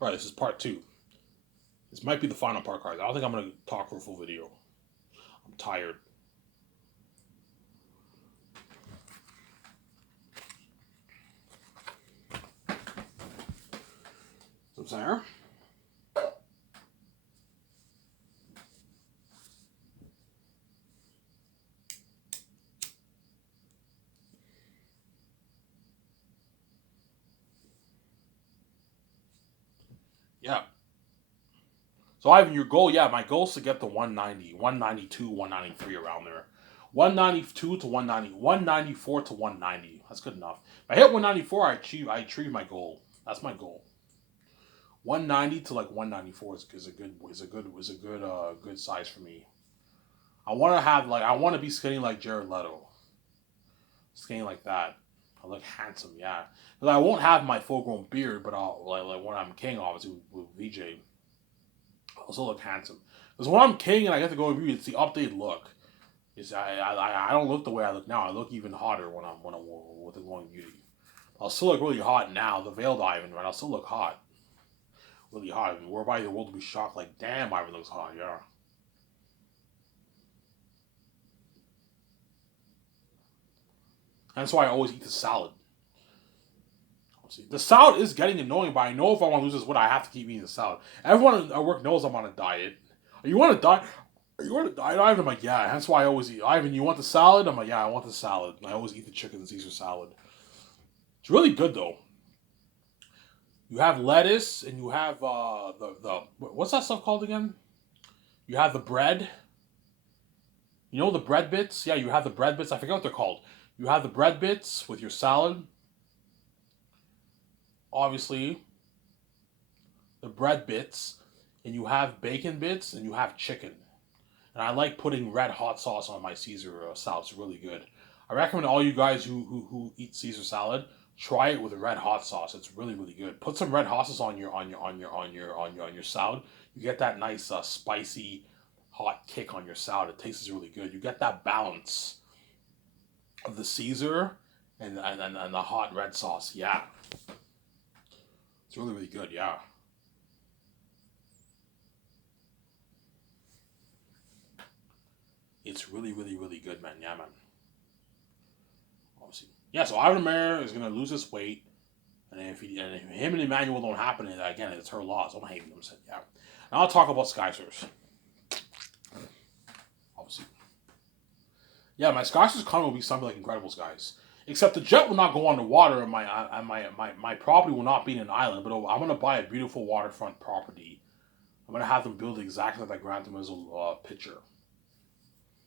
Right, this is part two. This might be the final part, guys. I don't think I'm gonna talk for a full video. I'm tired. So, Sarah? Yeah. So, Ivan, your goal, yeah, my goal is to get to 190, 192, 193 around there. 192 to 190, 194 to 190. That's good enough. If I hit 194, I achieve my goal. That's my goal. 190 to like 194 is a good size for me. I want to be skinny like Jared Leto, skinny like that. I look handsome, yeah. Because I won't have my full grown beard, but I'll like when I'm king, obviously with VJ, I'll still look handsome. Because when I'm king and I get to go with beauty, it's the updated look. I don't look the way I look now. I look even hotter when I'm with the glowing beauty. I'll still look really hot now. The veiled Ivan, right? I'll still look hot, really hot. I mean, whereby the world will be shocked, like, damn, Ivan looks hot. Yeah. That's why I always eat the salad. The salad is getting annoying, but I know if I want to lose this weight, I have to keep eating the salad. Everyone at work knows I'm on a diet. Are you on a diet? Are you on a diet, Ivan? I'm like, yeah. That's why I always eat. Ivan, you want the salad? I'm like, yeah, I want the salad. I always eat the chicken and Caesar salad. It's really good though. You have lettuce and you have the what's that stuff called again? You have the bread. You know the bread bits? Yeah, you have the bread bits. I forget what they're called. You have the bread bits with your salad. Obviously, the bread bits, and you have bacon bits, and you have chicken. And I like putting red hot sauce on my Caesar salad. It's really good. I recommend all you guys who eat Caesar salad try it with a red hot sauce. It's really really good. Put some red hot sauce on your salad. You get that nice spicy hot kick on your salad. It tastes really good. You get that balance of the Caesar and the hot red sauce. Yeah, it's really really good. Yeah. It's really, really, really good, man. Yeah, man. Obviously. Yeah, so Ivan Mayer is gonna lose his weight, and if him and Emmanuel don't happen, again, it's her loss. I'm hating them. So, yeah. Now I'll talk about Skysers. Obviously. Yeah, my Skysers comment will be something like Incredibles, guys. Except the jet will not go underwater, and my property will not be in an island. But I'm gonna buy a beautiful waterfront property. I'm gonna have them build exactly like that Gran Turismo picture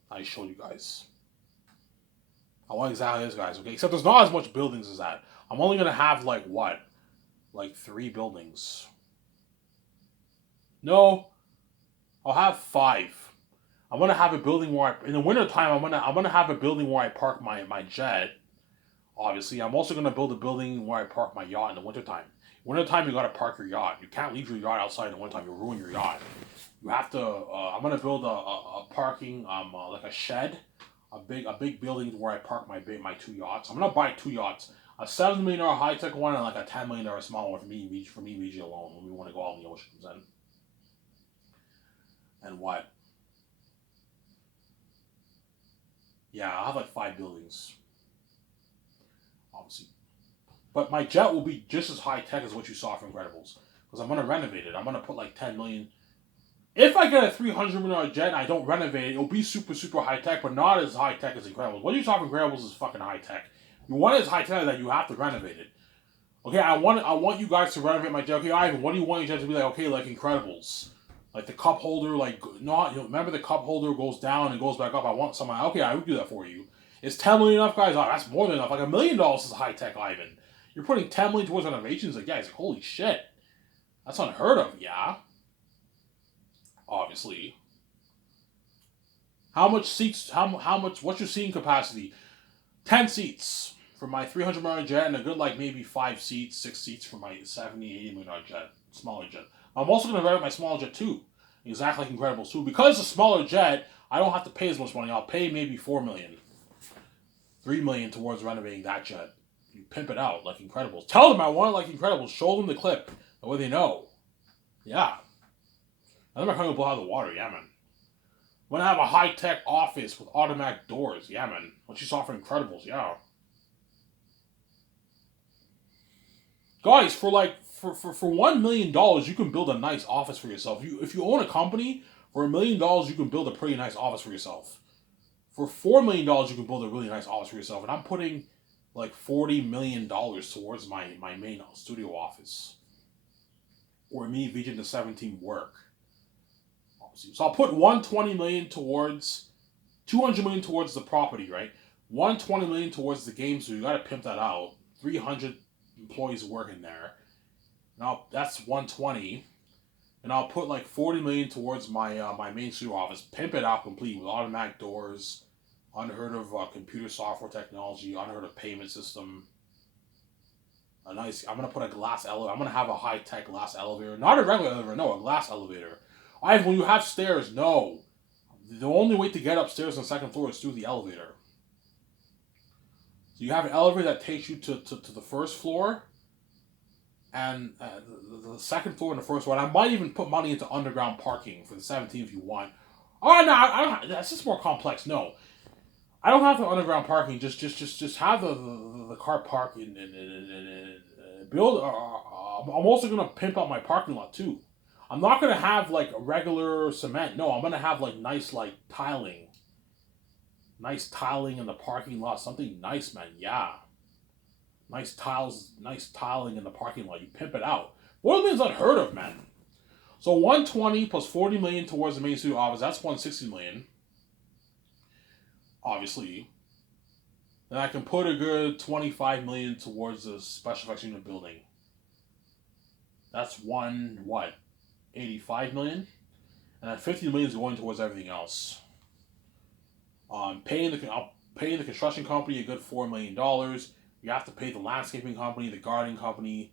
I showed you guys. I want exactly this, guys. Okay, except there's not as much buildings as that. I'm only gonna have like what, like 3 buildings. No, I'll have 5. I'm gonna have a building where in the wintertime I'm gonna have a building where I park my jet. Obviously, I'm also gonna build a building where I park my yacht in the wintertime. Wintertime, you gotta park your yacht. You can't leave your yacht outside in the wintertime. You'll ruin your yacht. You have to. I'm gonna build a parking like a shed, a big building where I park my 2 yachts. I'm gonna buy 2 yachts, a $7 million high tech one and like a $10 million small one for me and Luigi alone when we want to go out in the oceans and what? Yeah, I'll have like 5 buildings, obviously. But my jet will be just as high tech as what you saw from Incredibles because I'm gonna renovate it. I'm gonna put like 10 million. If I get a $300 million jet and I don't renovate it, it'll be super, super high tech, but not as high tech as Incredibles. What you saw from Incredibles is fucking high tech. You want it as high tech that you have to renovate it. Okay, I want you guys to renovate my jet. Okay, Ivan, what do you want your jet to be like? Okay, like Incredibles. Like the cup holder, like not remember the cup holder goes down and goes back up. I want someone. Okay, I would do that for you. Is 10 million enough, guys? Oh, that's more than enough. Like $1 million is high tech, Ivan. You're putting 10 million towards renovations. Like, guys, like, holy shit, that's unheard of. Yeah, obviously. How much seats? How much? What's your seating capacity? 10 seats for my $300 million jet, and a good like maybe 5 seats, 6 seats for my 70, $80 million jet, smaller jet. I'm also going to renovate my smaller jet too, exactly like Incredibles too. Because it's a smaller jet, I don't have to pay as much money. I'll pay maybe 4 million, 3 million towards renovating that jet. You pimp it out like Incredibles. Tell them I want it like Incredibles. Show them the clip. The way they know. Yeah. And then I'm gonna blow out the water. Yeah, man. I'm gonna have a high tech office with automatic doors. Yeah, man. What you saw for Incredibles. Yeah. Guys, for $1 million, you can build a nice office for yourself. If you own a company, for $1 million, you can build a pretty nice office for yourself. For $4 million, you can build a really nice office for yourself. And I'm putting like $40 million towards my main studio office, where me, Vision the 17 work. So I'll put 120 million towards 200 million towards the property, right? 120 million towards the game, so you gotta pimp that out. 300 employees working there. Now that's 120, and I'll put like 40 million towards my main studio office. Pimp it out complete with automatic doors, unheard of computer software technology, unheard of payment system. A nice. I'm gonna put a glass elevator. I'm gonna have a high tech glass elevator, not a regular elevator. No, a glass elevator. When you have stairs, no. The only way to get upstairs on the second floor is through the elevator. So you have an elevator that takes you to the first floor, and the second floor and the first one. I might even put money into underground parking for the 17 if you want. Oh no, I don't. That's just more complex. No, I don't have the underground parking. Just have the car park and build. I'm also gonna pimp out my parking lot too. I'm not gonna have like a regular cement. No, I'm gonna have like nice tiling in the parking lot. Something nice, man. Yeah, nice tiling in the parking lot. You pimp it out. What is unheard of, man? So 120 plus 40 million towards the main studio office. That's 160 million. Obviously, then I can put a good 25 million towards the special effects unit building. That's 85 million, and then 50 million is going towards everything else. Paying the construction company a good $4 million. You have to pay the landscaping company, the gardening company,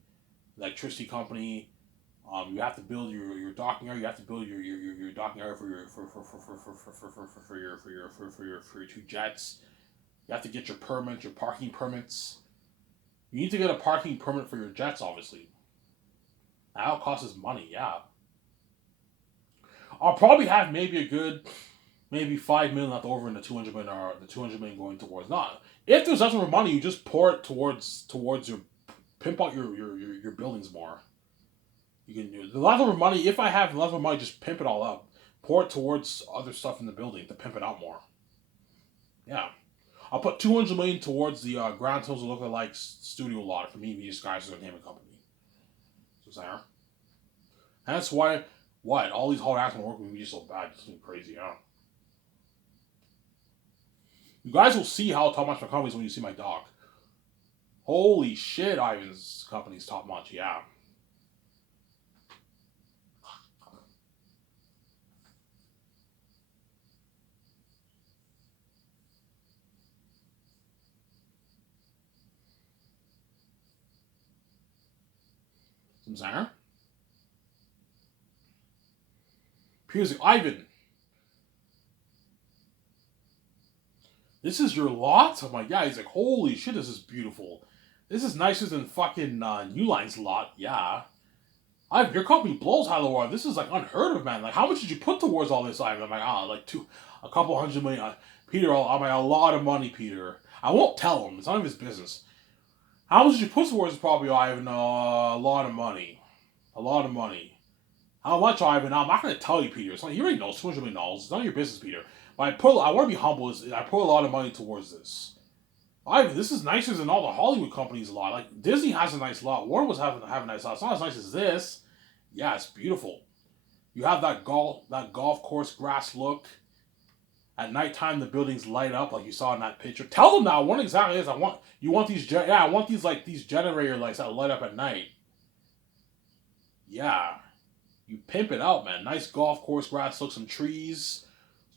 the electricity company. You have to build your docking area. You have to build your docking area for your two jets. You have to get your permits, your parking permits. You need to get a parking permit for your jets, obviously. That costs money, yeah. I'll probably have maybe 5 million left over in the 200 million, or the 200 million going towards not. If there's leftover money, you just pour it towards your pimp out your buildings more. You can use the leftover money. If I have leftover money, just pimp it all up. Pour it towards other stuff in the building to pimp it out more. Yeah. I'll put 200 million towards the Grand Hills Look Like studio lot for me, Media Skies Entertainment Company. So there. And that's why all these hard acts work with me so bad. It's crazy, huh? You guys will see how top notch my company is when you see my doc. Holy shit, Ivan's company's top notch, yeah. Some singer. Here's Ivan. This is your lot? I'm like, yeah. He's like, holy shit, this is beautiful. This is nicer than fucking New Line's lot. Yeah. Your company blows high low. This is like unheard of, man. Like, how much did you put towards all this, Ivan? I'm like, a couple 100 million. Peter, I'm like, a lot of money, Peter. I won't tell him. It's none of his business. How much did you put towards this property, Ivan? A lot of money. A lot of money. How much, Ivan? I'm not going to tell you, Peter. It's like, you already know, $200 million. It's none of your business, Peter. But I want to be humble. I put a lot of money towards this. Ivan, this is nicer than all the Hollywood companies' lot. Like, Disney has a nice lot. Warner was having a nice lot. It's not as nice as this. Yeah, it's beautiful. You have that golf course grass look. At nighttime, the buildings light up like you saw in that picture. Tell them now what exactly it is. I want these generator lights that light up at night. Yeah, you pimp it out, man. Nice golf course grass look, some trees.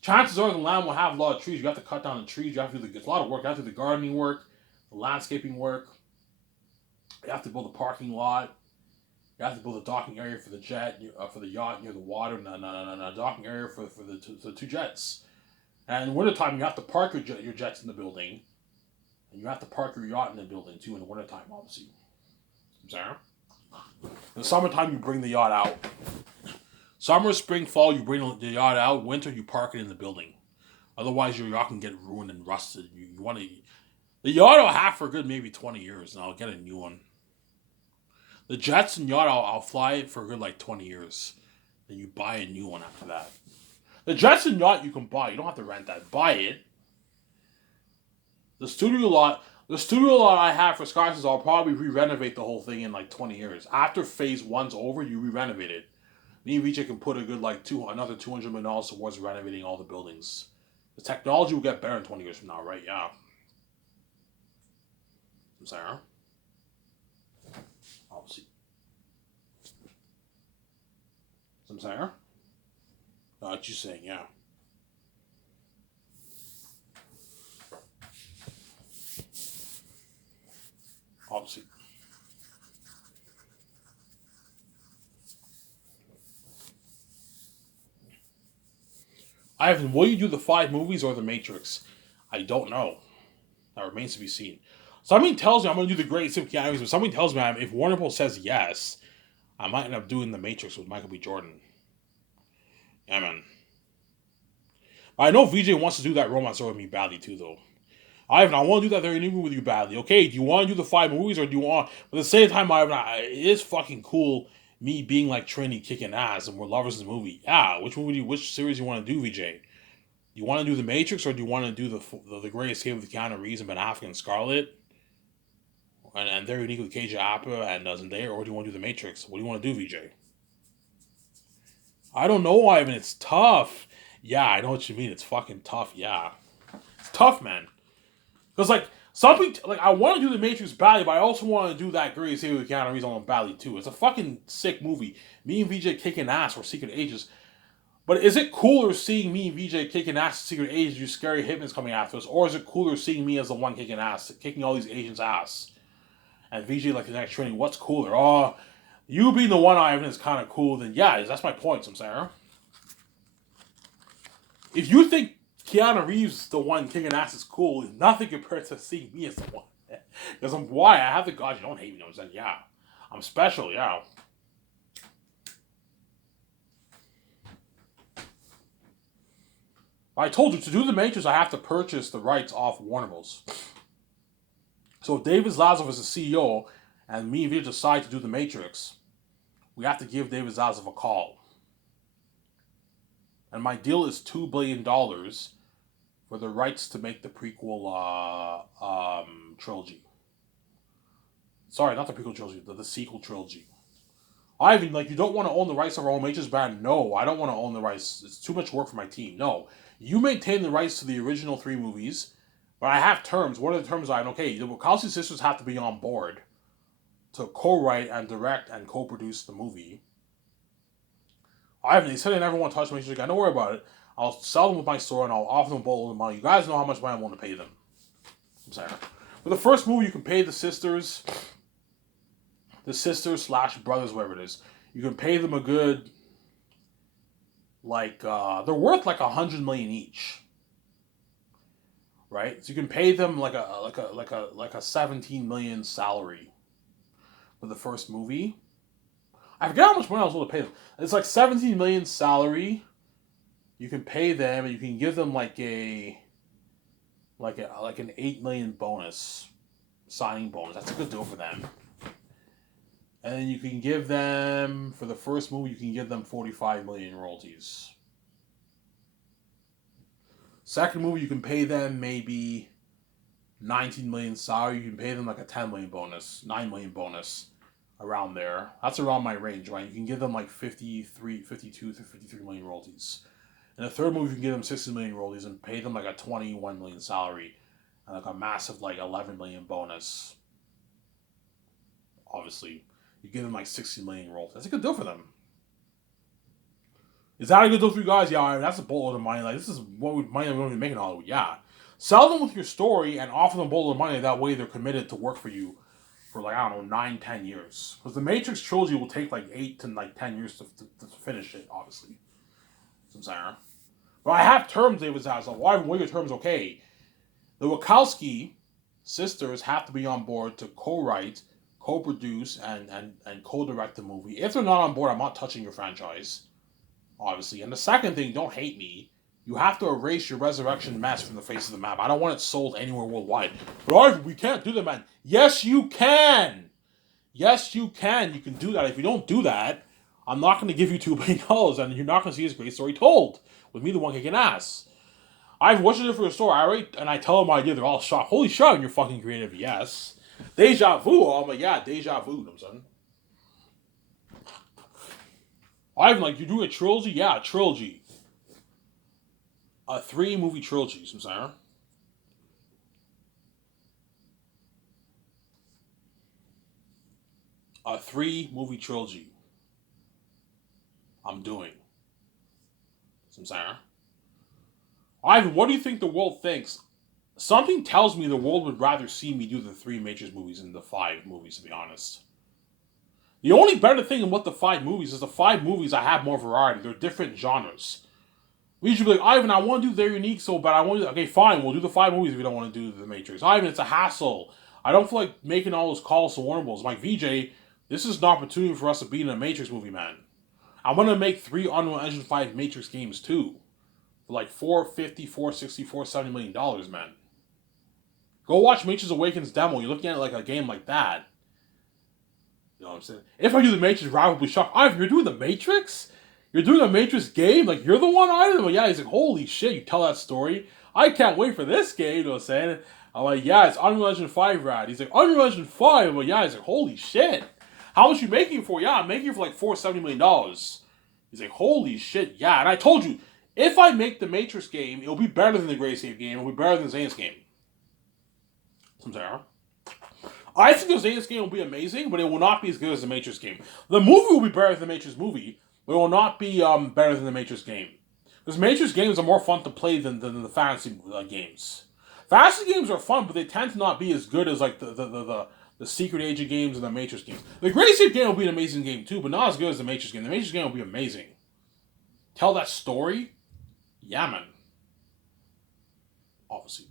Chances are the land will have a lot of trees. You have to cut down the trees. You have to do a lot of work. You have to do the gardening work, the landscaping work. You have to build a parking lot. You have to build a docking area for the jet, for the yacht near the water, and a docking area for the two jets. And in wintertime, you have to park your jets in the building. And you have to park your yacht in the building, too, in the wintertime, obviously. Sarah? In the summertime, you bring the yacht out. Summer, spring, fall, you bring the yacht out. Winter, you park it in the building. Otherwise, your yacht can get ruined and rusted. You want to. The yacht I'll have for a good maybe 20 years, and I'll get a new one. The jets and yacht, I'll fly it for a good like 20 years. Then you buy a new one after that. The jets and yacht you can buy. You don't have to rent that. Buy it. The studio lot I have for Skysons, I'll probably re-renovate the whole thing in like 20 years. After phase one's over, you re-renovate it. Me and VJ can put a good like another $200 million towards renovating all the buildings. The technology will get better in 20 years from now, right? Yeah. I'm sorry, huh? Obviously. I'm sorry, huh? What you saying, yeah. Obviously. Ivan, will you do the 5 movies or the Matrix? I don't know. That remains to be seen. Something tells me I'm going to do the Great Escape Keanu Reeves, but something tells me if Warner Bros. Says yes, I might end up doing the Matrix with Michael B. Jordan. Yeah, man. I know VJ wants to do that romance story with me badly too, though. Ivan, I want to do that very new movie with you badly. Okay, do you want to do the 5 movies or do you want? But at the same time, Ivan, it is fucking cool me being like Trinity kicking ass and we're lovers in the movie. Yeah, which series you want to do, VJ? You want to do the Matrix or do you want to do the Great Escape with Keanu Reeves and Ben Affleck and Scarlett? And they're unique with KJ Apa and Zendaya, or do you want to do the Matrix? What do you want to do, VJ? I don't know, Ivan. It's tough. Yeah, I know what you mean. It's fucking tough. Yeah, it's tough, man. Because like something like I want to do the Matrix badly, but I also want to do that Great Escape with Keanu Reeves on badly too. It's a fucking sick movie. Me and VJ kicking ass for Secret Ages. But is it cooler seeing me and VJ kicking ass for Secret Ages? You scary hitmen's coming after us, or is it cooler seeing me as the one kicking ass, kicking all these agents' ass? And VJ like the next training. What's cooler? Oh, you being the one Ivan is kind of cool. Then yeah, that's my point, Samsara. If you think Keanu Reeves the one kicking ass is cool, nothing compared to seeing me as the one. Because I'm why I have the God. You don't hate me. I'm saying yeah, I'm special. Yeah. I told you to do the Matrix, I have to purchase the rights off Warner Bros. So if David Zaslav is the CEO and me and Vijay decide to do the Matrix, we have to give David Zaslav a call. And my deal is $2 billion for the rights to make the prequel trilogy. Sorry, not the prequel trilogy, the sequel trilogy. Ivan, like, you don't want to own the rights of our own Matrix brand? No, I don't want to own the rights. It's too much work for my team. No. You maintain the rights to the original 3 movies, but I have terms. What are the terms? Okay, the Wachowski sisters have to be on board to co-write and direct and co-produce the movie. Ivan, they said they never want to touch Matrix again. Don't worry about it. I'll sell them with my store and I'll offer them a boatload of money. You guys know how much money I want to pay them. I'm sorry. For the first movie, you can pay the sisters / brothers, whatever it is. You can pay them a good, like, they're worth like $100 million each, right? So you can pay them like a 17 million salary for the first movie. I forget how much money I was able to pay them. It's like 17 million salary. You can pay them, and you can give them like an 8 million bonus, signing bonus. That's a good deal for them. And then you can give them, for the first movie, you can give them 45 million royalties. Second movie, you can pay them maybe 19 million salary. You can pay them like a 10 million bonus, 9 million bonus, around there. That's around my range, right? You can give them like 52 to 53 million royalties. In the third movie, you can give them 60 million royalties and pay them like a 21 million salary and like a massive like 11 million bonus. Obviously, you give them like 60 million royalties. That's a good deal for them. Is that a good deal for you guys? Yeah, I mean, that's a boatload of money. Like, this is what money we're going to be making Hollywood. Yeah. Sell them with your story and offer them a boatload of money. That way they're committed to work for you for like, I don't know, 9-10 years. Because the Matrix trilogy will take like 8 to like 10 years to finish it, obviously. I'm saying. But I have terms, David Zaslav. Why are your terms okay? The Wachowski sisters have to be on board to co-write, co-produce, and co-direct the movie. If they're not on board, I'm not touching your franchise. obviously. And the second thing, don't hate me. You have to erase your Resurrection mess from the face of the map. I don't want it sold anywhere worldwide. But Ivan, we can't do that, man. Yes, you can. Yes, you can. You can do that. If you don't do that, I'm not going to give you $2 billion, and you're not going to see this great story told with me, the one kicking ass. I've watched it for the story. I tell them my idea. They're all shocked. Holy shit, you're fucking creative. Yes. Deja vu. I'm like, yeah, deja vu. I'm saying. Ivan, like, you're doing a trilogy? Yeah, a trilogy. A 3-movie trilogy, I'm saying. A 3-movie trilogy. I'm doing. I'm saying. Ivan, what do you think the world thinks? Something tells me the world would rather see me do the 3 Matrix movies than the 5 movies, to be honest. The only better thing about the 5 movies is the 5 movies I have more variety. They're different genres. We should be like, Ivan, I want to do They're Unique so bad. I want to do, okay, fine, we'll do the 5 movies if you don't want to do the Matrix. Ivan, it's a hassle. I don't feel like making all those calls to Warner Bros. I'm like, VJ, this is an opportunity for us to be in a Matrix movie, man. I want to make 3 Unreal Engine 5 Matrix games too. For like $450, $460, $470 million, man. Go watch Matrix Awakens demo. You're looking at it like a game like that. You know what I'm saying? If I do the Matrix, Rob will be shocked. Ivan, you're doing the Matrix? You're doing a Matrix game? Like, you're the one, Ivan? Like, yeah, he's like, holy shit, you tell that story. I can't wait for this game, you know what I'm saying? I'm like, yeah, it's Unreal Engine 5, Rad. He's like, Unreal Engine 5? I'm like, yeah. He's like, holy shit. How much you making it for? Yeah, I'm making it for like $470 million. He's like, holy shit, yeah. And I told you, if I make the Matrix game, it'll be better than the Gray Save game. It'll be better than Zane's game. I'm sorry. I think the Zane's game will be amazing, but it will not be as good as the Matrix game. The movie will be better than the Matrix movie, but it will not be better than the Matrix game. Because Matrix games are more fun to play than the fantasy games. Fantasy games are fun, but they tend to not be as good as like the Secret Agent games and the Matrix games. The Gray State game will be an amazing game too, but not as good as the Matrix game. The Matrix game will be amazing. Tell that story? Yeah, man. Obviously.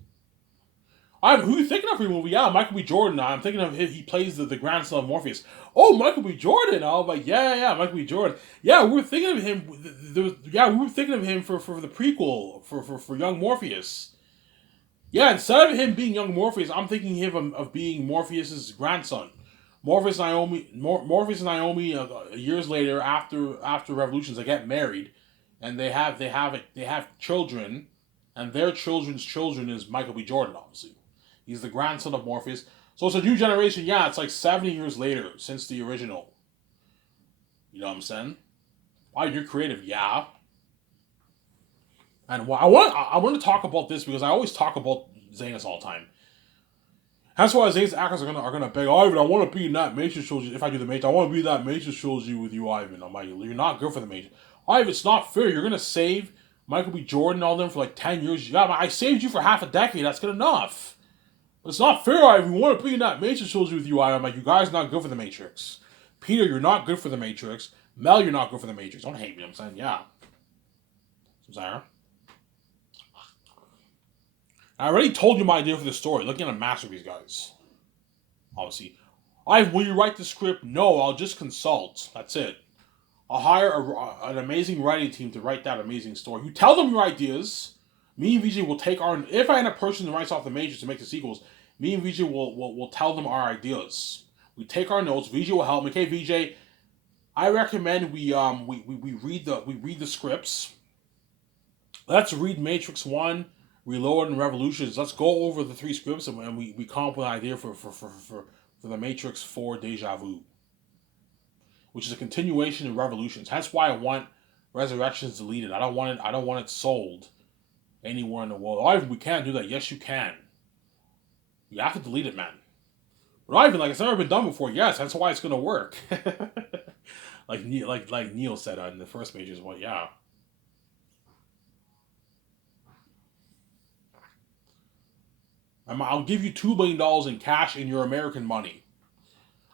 Who are you thinking of for your movie? Yeah, Michael B. Jordan. I'm thinking of him. He plays the grandson of Morpheus. Oh, Michael B. Jordan. I was like, yeah, Michael B. Jordan. Yeah, we were thinking of him. We were thinking of him for the prequel for young Morpheus. Yeah, instead of him being young Morpheus, I'm thinking him of being Morpheus's grandson. Morpheus and Naomi years later after Revolutions, they get married, and they have children, and their children's children is Michael B. Jordan, obviously. He's the grandson of Morpheus. So it's a new generation. Yeah, it's like 70 years later since the original. You know what I'm saying? Wow, you're creative. Yeah. And I want to talk about this because I always talk about Zanus all the time. That's why Zanus actors are gonna beg, Ivan, I want to be in that Matrix trilogy. If I do the Matrix, I want to be in that Matrix trilogy with you, Ivan. I'm like, you're not good for the Matrix. Ivan, it's not fair. You're gonna save Michael B. Jordan and all them for like 10 years. Yeah, I saved you for half a decade. That's good enough. It's not fair, Ivan. We want to be in that Matrix trilogy with you, Ivan. I'm like, you guys are not good for the Matrix. Peter, you're not good for the Matrix. Mel, you're not good for the Matrix. Don't hate me. I'm saying, yeah. I'm sorry. I already told you my idea for the story. Looking at a masterpiece, guys. Obviously. Will you write the script? No, I'll just consult. That's it. I'll hire an amazing writing team to write that amazing story. You tell them your ideas. Me and VJ will take our... If I end up person who writes off the Matrix to make the sequels, me and VJ will tell them our ideas. We take our notes. VJ will help me. Okay, VJ, I recommend we read the scripts. Let's read Matrix 1, Reload, and Revolutions. Let's go over the 3 scripts and we come up with an idea for the Matrix 4 Deja Vu, which is a continuation of Revolutions. That's why I want Resurrections deleted. I don't want it sold anywhere in the world. Ivan, we can't do that. Yes, you can. You have to delete it, man. But Ivan, like, it's never been done before. Yes, that's why it's gonna work. like Neil said in the first Matrix. Well, yeah. I'll give you $2 billion in cash in your American money.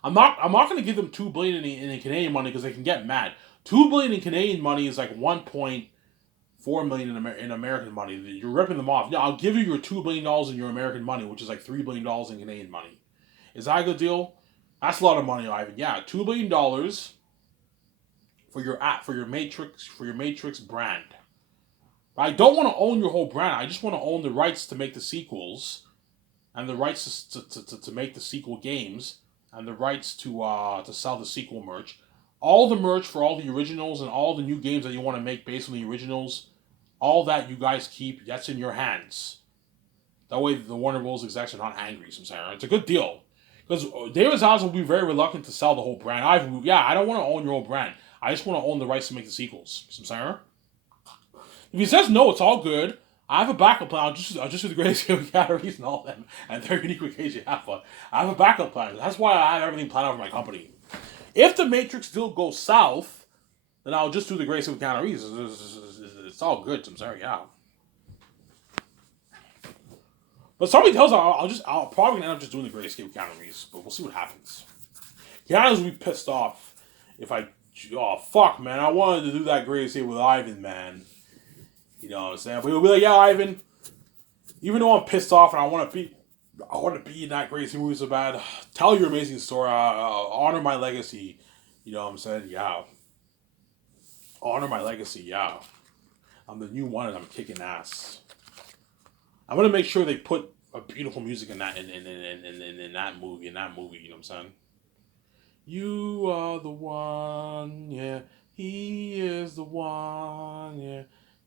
I'm not going to give them $2 billion in Canadian money because they can get mad. $2 billion in Canadian money is like $1.4 million in American money. You're ripping them off. Yeah, I'll give you your $2 billion in your American money, which is like $3 billion in Canadian money. Is that a good deal? That's a lot of money, Ivan. Yeah, $2 billion for your app, for your Matrix brand. But I don't want to own your whole brand. I just want to own the rights to make the sequels, and the rights to make the sequel games, and the rights to sell the sequel merch. All the merch for all the originals and all the new games that you want to make based on the originals, all that you guys keep, that's in your hands. That way the Warner Bros. Execs are not angry, Samsara. It's a good deal. Because David Zaslav will be very reluctant to sell the whole brand. I don't want to own your whole brand. I just want to own the rights to make the sequels, Samsara. If he says no, it's all good. I have a backup plan. I'll just do the greatest categories and all them, and their unique occasion have fun. I have a backup plan. That's why I have everything planned out for my company. If the Matrix deal goes south, then I'll just do the greatest categories. It's all good. I'm sorry, yeah. But somebody tells I'll probably gonna end up just doing the Great Escape with Keanu Reeves, but we'll see what happens. Keanu's will be pissed off if oh fuck man, I wanted to do that Great Escape with Ivan, man. You know what I'm saying? But he'll be like, yeah, Ivan, even though I'm pissed off and I want to be in that Great Escape movie so bad, tell your amazing story, honor my legacy. You know what I'm saying? Yeah. Honor my legacy, yeah. I'm the new one and I'm kicking ass. I'm gonna make sure they put a beautiful music in that in that movie. You know what I'm saying? You are the one, yeah. He is the one, yeah.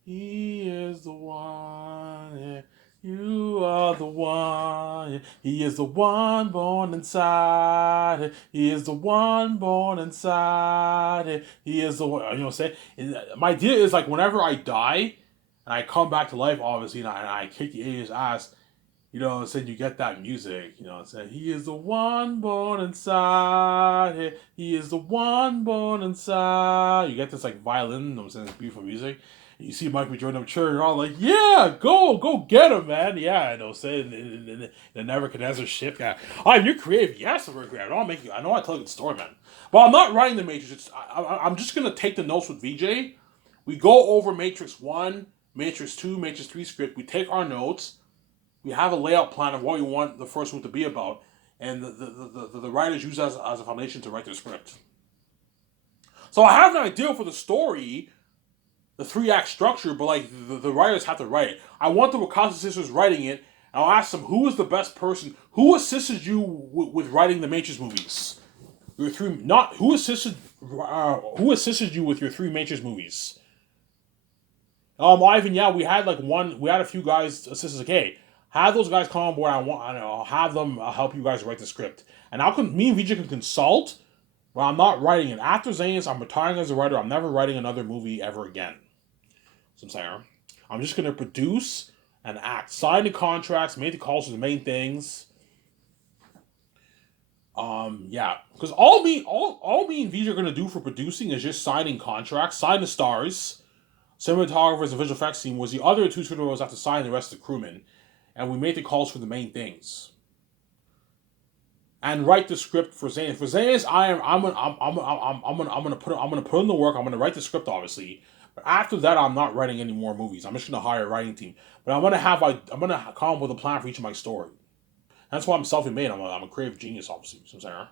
He is the one, yeah. You are the one, yeah. He is the one born inside. He is the one born inside. He is the one. You know what I'm saying? My idea is like whenever I die and I come back to life, obviously, and I kick the alien's ass, you know what I'm saying, you get that music, you know what I'm saying, he is the one born inside, he is the one born inside, you get this like violin, you know what I'm saying, this beautiful music, and you see Michael Jordan up cheering, you're all like, yeah, go get him, man, yeah, you know what I'm saying, the Nebuchadnezzar ship, yeah, you're creative, yes, I'm creative, I know I tell a good story, man, but I'm not writing the Matrix, I'm just gonna take the notes with VJ, we go over Matrix 1, Matrix 2, Matrix 3 script, we take our notes, we have a layout plan of what we want the first one to be about, and the writers use that as a foundation to write their script. So I have an idea for the story, the 3-act structure, but like the writers have to write it. I want the Wachowski sisters writing it, and I'll ask them who is the best person, who assisted you with writing the Matrix movies. Who assisted you with your 3 Matrix movies. Ivan, yeah, we had a few guys assist us. Okay, have those guys come on board. I'll have them help you guys write the script. And me and VJ can consult, but I'm not writing it. After Zanis, I'm retiring as a writer. I'm never writing another movie ever again. So I'm saying, I'm just going to produce and act. Sign the contracts, make the calls for the main things. Yeah. Because all me and VJ are going to do for producing is just signing contracts, sign the stars, cinematographers and visual effects team, was the other 2 studios have to sign the rest of the crewmen. And we made the calls for the main things, and write the script for Zanis. For Zanis, I'm gonna put in the work. I'm gonna write the script, obviously. But after that, I'm not writing any more movies. I'm just gonna hire a writing team. But I'm gonna come up with a plan for each of my story. That's why I'm self-made. I'm a creative genius, obviously. So I'm saying.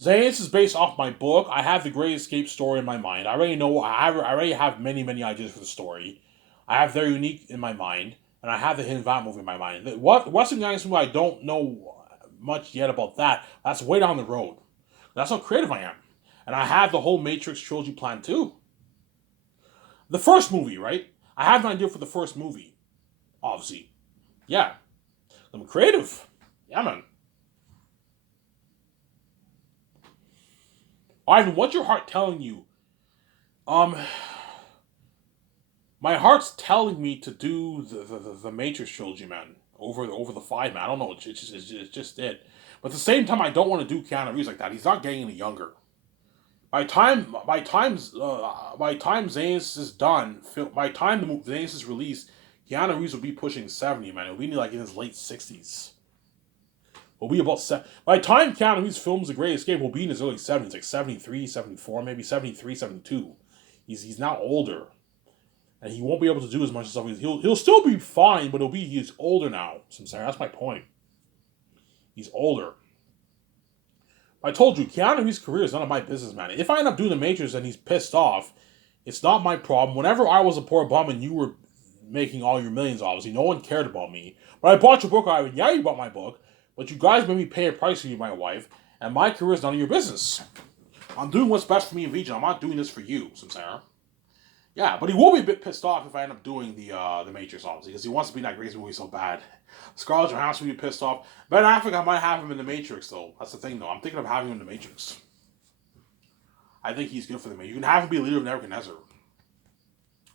Zanis is based off my book. I have the Great Escape story in my mind. I already have many ideas for the story. I have Very Unique in my mind, and I have the Hidden Vat movie in my mind. Western Gangster movie, I don't know much yet about that. That's way down the road. That's how creative I am. And I have the whole Matrix trilogy planned too. The first movie, right? I have an idea for the first movie. Obviously. Yeah. I'm creative. Yeah, man. Ivan, what's your heart telling you? My heart's telling me to do the Matrix trilogy, man. Over the 5, man. I don't know. It's just it. But at the same time, I don't want to do Keanu Reeves like that. He's not getting any younger. By time Zanis is done, by time Zanis is released, Keanu Reeves will be pushing 70, man. He'll be like in his late 60s. Will be about by the time Keanu Reeves films The Great Escape, will be in his early 70s, like 73, 74, maybe 73, 72. He's now older. And he won't be able to do as much stuff. He'll still be fine, but he's older now. So I'm saying, that's my point. He's older. I told you, Keanu Reeves' career is none of my business, man. If I end up doing the Matrix and he's pissed off, it's not my problem. Whenever I was a poor bum and you were making all your millions, obviously, no one cared about me. But I bought your book, Ivan. Yeah, you bought my book. But you guys made me pay a price for you, my wife. And my career is none of your business. I'm doing what's best for me and Vijay. I'm not doing this for you, Samsara. Yeah, but he will be a bit pissed off if I end up doing the Matrix, obviously, because he wants to be in that Grace movie so bad. Scarlett Johansson will be pissed off. Ben Affleck, I might have him in the Matrix, though. That's the thing, though. I'm thinking of having him in the Matrix. I think he's good for the Matrix. You can have him be a leader of Nebuchadnezzar.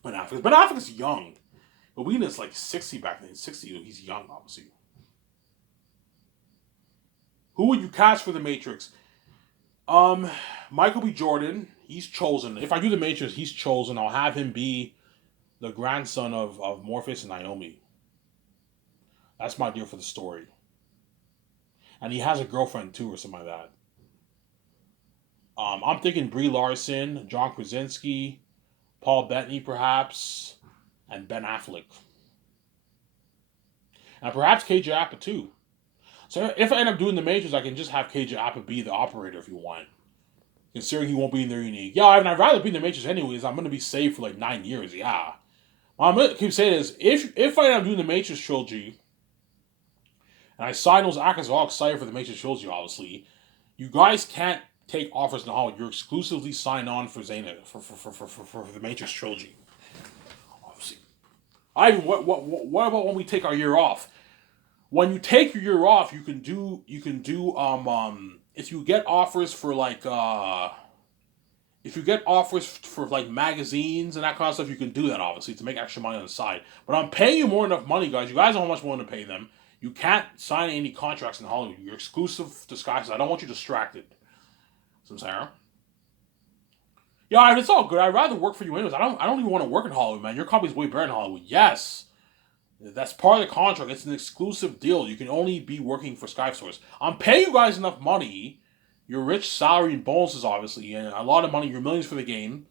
Ben Affleck is young. But Whedon is like 60 back then. 60, he's young, obviously. Who would you cast for the Matrix? Michael B. Jordan. He's chosen. If I do the Matrix, he's chosen. I'll have him be the grandson of Morpheus and Naomi. That's my deal for the story. And he has a girlfriend too, or something like that. I'm thinking Brie Larson, John Krasinski, Paul Bettany, perhaps, and Ben Affleck, and perhaps KJ Apa too. So if I end up doing the Matrix, I can just have KJ Apa be the operator if you want. Considering he won't be in there unique. Yeah, I'd rather be in the Matrix anyways. I'm gonna be safe for like 9 years. Yeah. What I'm gonna keep saying is, if I end up doing the Matrix trilogy, and I sign those actors all excited for the Matrix trilogy, obviously, you guys can't take offers now. You're exclusively signed on for Zayna for the Matrix trilogy. Obviously. What about when we take our year off? When you take your year off, you can do if you get offers for like if you get offers for like magazines and that kind of stuff, you can do that obviously to make extra money on the side. But I'm paying you more than enough money, guys. You guys know how much I'm willing to pay them. You can't sign any contracts in Hollywood. You're exclusive to Sky. I don't want you distracted. So I'm saying, yeah, it's all good. I'd rather work for you anyways. I don't even want to work in Hollywood, man. Your company's way better in Hollywood. Yes. That's part of the contract. It's an exclusive deal. You can only be working for SkySource. I'm paying you guys enough money. Your rich salary and bonuses, obviously, and a lot of money. Your millions for the game.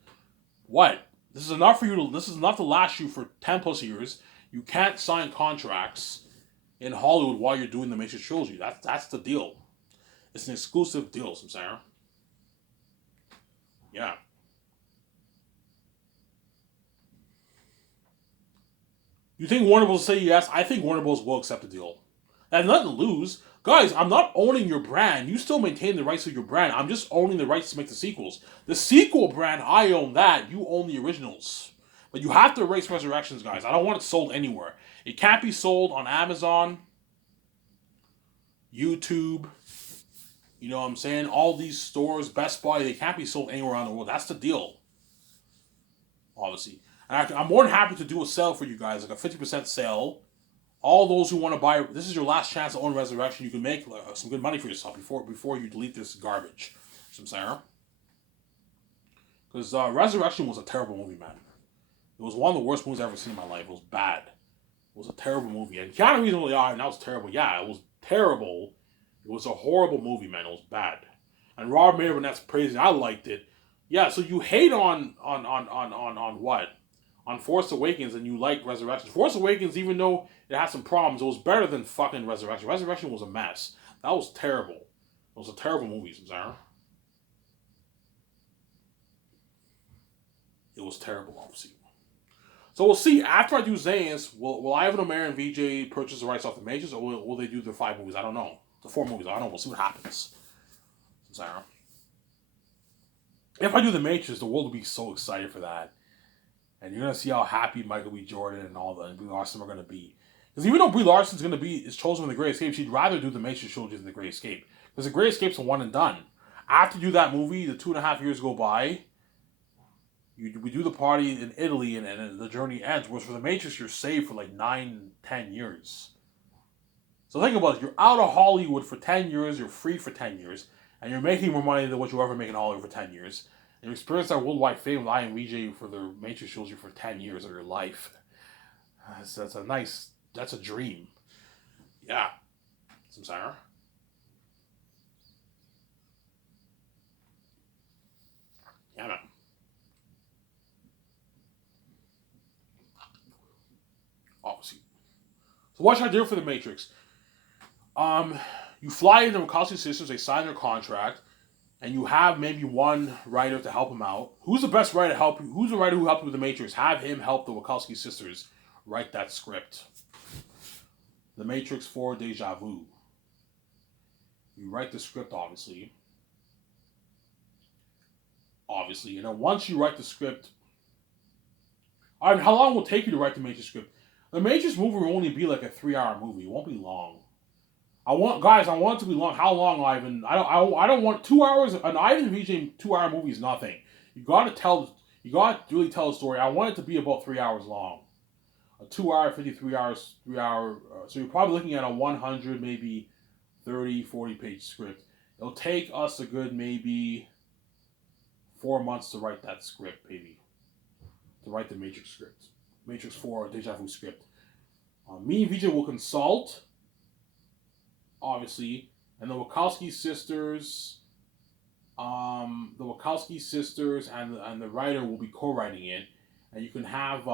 What? This is enough for you to. This is enough to last you for 10+ years. You can't sign contracts in Hollywood while you're doing the Matrix trilogy. That's the deal. It's an exclusive deal, Samsara. Yeah. You think Warner Bros. Will say yes? I think Warner Bros. Will accept the deal. I have nothing to lose. Guys, I'm not owning your brand. You still maintain the rights to your brand. I'm just owning the rights to make the sequels. The sequel brand, I own that. You own the originals. But you have to erase Resurrections, guys. I don't want it sold anywhere. It can't be sold on Amazon, YouTube, you know what I'm saying? All these stores, Best Buy, they can't be sold anywhere around the world. That's the deal. Obviously. And I'm more than happy to do a sale for you guys, like a 50% sale. All those who want to buy, this is your last chance to own Resurrection. You can make some good money for yourself before you delete this garbage. Some Sarah. Because Resurrection was a terrible movie, man. It was one of the worst movies I've ever seen in my life. It was bad. It was a terrible movie. And Keanu Reeves was like, that was terrible. Yeah, it was terrible. It was a horrible movie, man. It was bad. And Rob Mayer, praising. I liked it. Yeah, so you hate on what? On Force Awakens, and you like Resurrection. Force Awakens, even though it had some problems, it was better than fucking Resurrection. Resurrection was a mess. That was terrible. It was a terrible movie, Zara. It was terrible, obviously. So we'll see. After I do Zane's, will Ivan Omer and VJ purchase the rights off the Matrix, or will they do the 5 movies? I don't know. The 4 movies, I don't know. We'll see what happens. Zara. If I do the Matrix, the world will be so excited for that. And you're going to see how happy Michael B. Jordan and all the Brie Larson are going to be. Because even though Brie Larson's is chosen in The Great Escape, she'd rather do the Matrix trilogy than The Great Escape. Because The Great Escape's a one and done. After you do that movie, the 2.5 years go by. We do the party in Italy and the journey ends. Whereas for The Matrix, you're saved for like 9-10 years. So think about it. You're out of Hollywood for 10 years. You're free for 10 years. And you're making more money than what you ever make in Hollywood for 10 years. And you experience that worldwide fame with I and VJ for the Matrix trilogy for 10 years of your life. That's a dream. Yeah. Some Sarah. Yeah, man. Obviously. So what should I do for the Matrix? You fly into Wachowski Systems, they sign their contract. and you have maybe one writer to help him out. Who's the best writer to help you? Who's the writer who helped you with the Matrix? Have him help the Wachowski sisters write that script. The Matrix 4 Deja Vu. You write the script, obviously. And then once you write the script, I mean, how long will it take you to write the Matrix script? The Matrix movie will only be like a 3-hour movie. It won't be long. I want it to be long. How long, Ivan? I don't want 2 hours. An Ivan VJ 2-hour movie is nothing. You gotta really tell the story. I want it to be about 3 hours long. A 2-hour, 53 hours, 3-hour. So you're probably looking at a 100, maybe 30, 40 page script. It'll take us a good maybe 4 months to write that script, maybe. To write the Matrix script. Matrix 4 Deja Vu script. Me and VJ will consult, obviously, and the Wachowski sisters, and the writer will be co-writing it, and you can have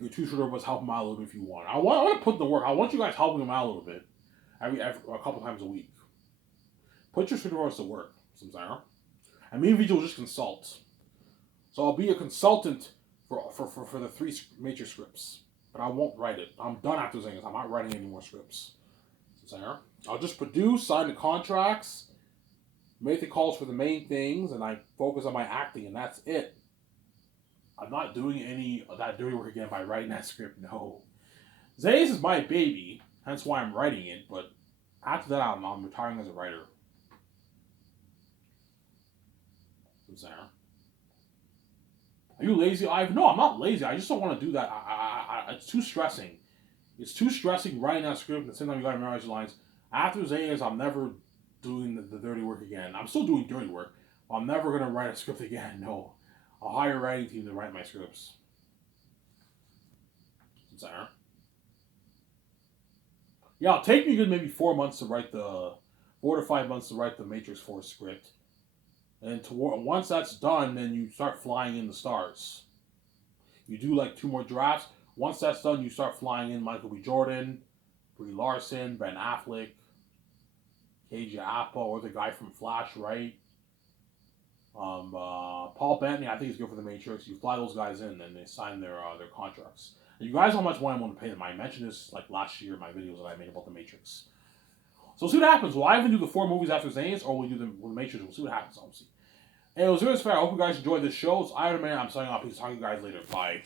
your two short help them out a little bit if you want. I want to put in the work. I want you guys helping them out a little bit, every a couple times a week. Put your short to work, Samsara. And me and VJ will just consult. So I'll be a consultant for the 3 major scripts. But I won't write it. I'm done after saying this. I'm not writing any more scripts. I'll just produce, sign the contracts, make the calls for the main things, and I focus on my acting, and that's it. I'm not doing any of that dirty work again by writing that script, no. Zayas is my baby, hence why I'm writing it, but after that I'm retiring as a writer. Are you lazy, Ivan? No, I'm not lazy. I just don't want to do that. It's too stressing. It's too stressing writing that script, and at the same time you gotta memorize your lines. After Zayas, I'm never doing the dirty work again. I'm still doing dirty work, but I'm never gonna write a script again. No. I'll hire a writing team to write my scripts. Yeah, it'll take me maybe 4 months to write 4 to 5 months to write the Matrix 4 script. And once that's done, then you start flying in the stars. You do like 2 more drafts. Once that's done, you start flying in Michael B. Jordan, Brie Larson, Ben Affleck, KJ Apa, or the guy from Flash, right? Paul Bettany, I think he's good for the Matrix. You fly those guys in, and they sign their contracts. And you guys know how much money I want to pay them. I mentioned this like last year in my videos that I made about the Matrix. So we'll see what happens. Will I even do the 4 movies after Zane's, or will we do the Matrix? We'll see what happens, obviously. Hey, it was really fair. I hope you guys enjoyed this show. It's Iron Man. I'm signing off. Peace. Talk to you guys later. Bye.